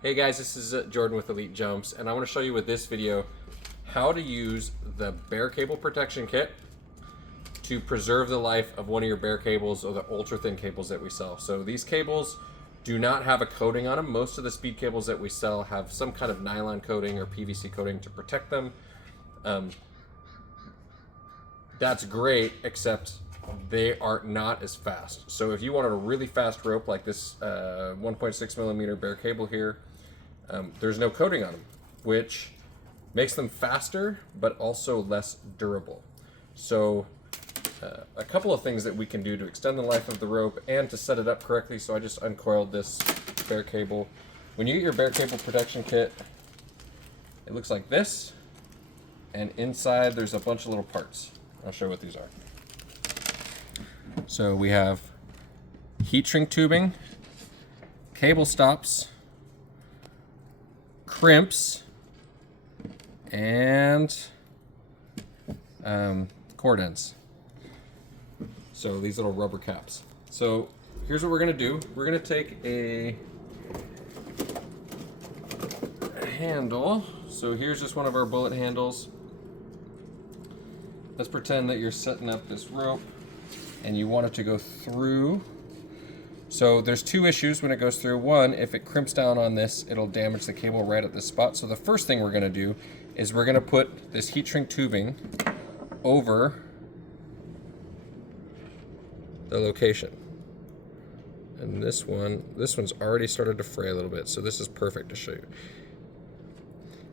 Hey guys, this is Jordan with Elite Jumps, and I want to show you with this video how to use the bare cable protection kit to preserve the life of one of your bare cables or the ultra thin cables that we sell. So these cables do not have a coating on them. Most of the speed cables that we sell have some kind of nylon coating or PVC coating to protect them. That's great, except they are not as fast. So if you wanted a really fast rope like this 1.6 millimeter bare cable here, there's no coating on them, which makes them faster but also less durable. So a couple of things that we can do to extend the life of the rope and to set it up correctly. So I just uncoiled this bare cable. When you get your bare cable protection kit, it looks like this, and inside there's a bunch of little parts. I'll show you what these are. So we have heat shrink tubing, cable stops, crimps, and cord ends. So these little rubber caps. So here's what we're gonna do. We're gonna take a handle. So here's just one of our bullet handles. Let's pretend that you're setting up this rope and you want it to go through. So there's two issues when it goes through. One, if it crimps down on this, it'll damage the cable right at this spot. So the first thing we're gonna do is we're gonna put this heat shrink tubing over the location. And this one's already started to fray a little bit, so this is perfect to show you.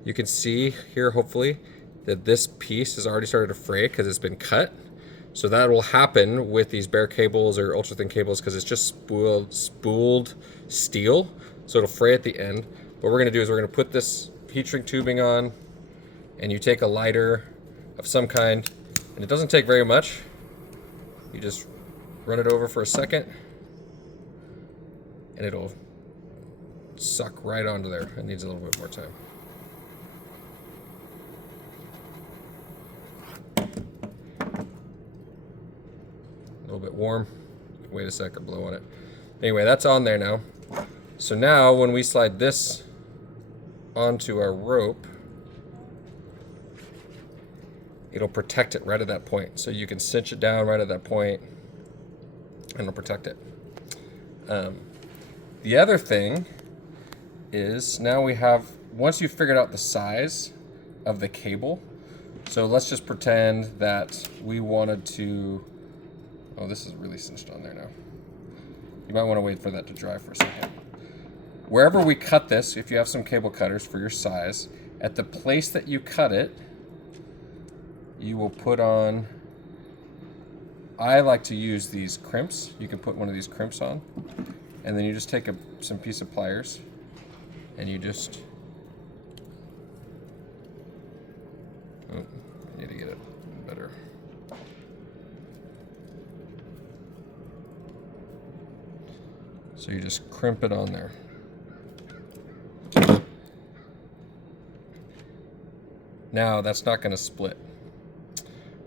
You can see here, hopefully, that this piece has already started to fray because it's been cut. So that will happen with these bare cables or ultra thin cables because it's just spooled steel. So it'll fray at the end. What we're gonna do is we're gonna put this heat shrink tubing on, and you take a lighter of some kind, and it doesn't take very much. You just run it over for a second, and it'll suck right onto there. It needs a little bit more time. A little bit warm. Wait a sec or blow on it. Anyway, that's on there now. So now when we slide this onto our rope, it'll protect it right at that point. So you can cinch it down right at that point and it'll protect it. The other thing is now we have, once you've figured out the size of the cable, so let's just pretend that we wanted to, oh, this is really cinched on there now. You might want to wait for that to dry for a second. Wherever we cut this, if you have some cable cutters for your size, at the place that you cut it, you will put on, I like to use these crimps. You can put one of these crimps on, and then you just take some piece of pliers, and you just, oh, I need to get it better. So you just crimp it on there. Now that's not going to split.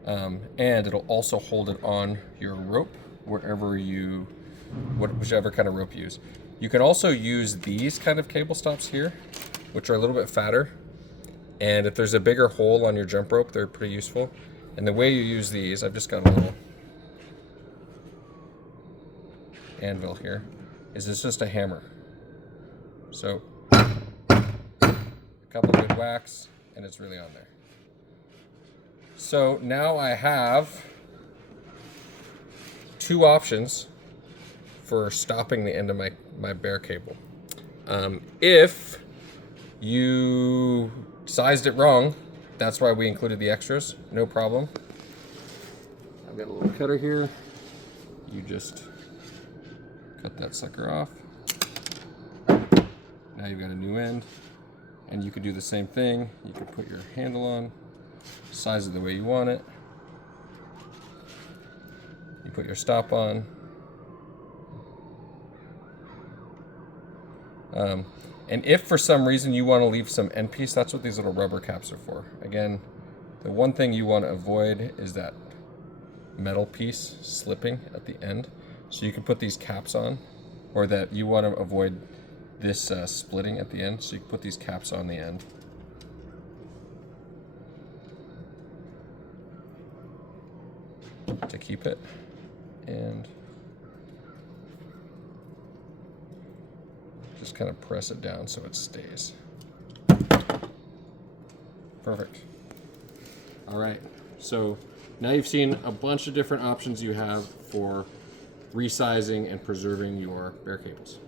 And it'll also hold it on your rope wherever you, whichever kind of rope you use. You can also use these kind of cable stops here, which are a little bit fatter. And if there's a bigger hole on your jump rope, they're pretty useful. And the way you use these, I've just got a little anvil here, is it's just a hammer. So a couple good whacks and it's really on there. So now I have two options for stopping the end of my bare cable. If you sized it wrong, that's why we included the extras, no problem. I've got a little cutter here. You just cut that sucker off. Now you've got a new end, and you can do the same thing. You can put your handle on, size it the way you want it. You put your stop on. And if for some reason you want to leave some end piece, that's what these little rubber caps are for. Again, the one thing you want to avoid is that metal piece slipping at the end. So you can put these caps on, or that you want to avoid this splitting at the end, so you can put these caps on the end. To keep it, and just kind of press it down so it stays. Perfect. All right, so now you've seen a bunch of different options you have for resizing and preserving your bare cables.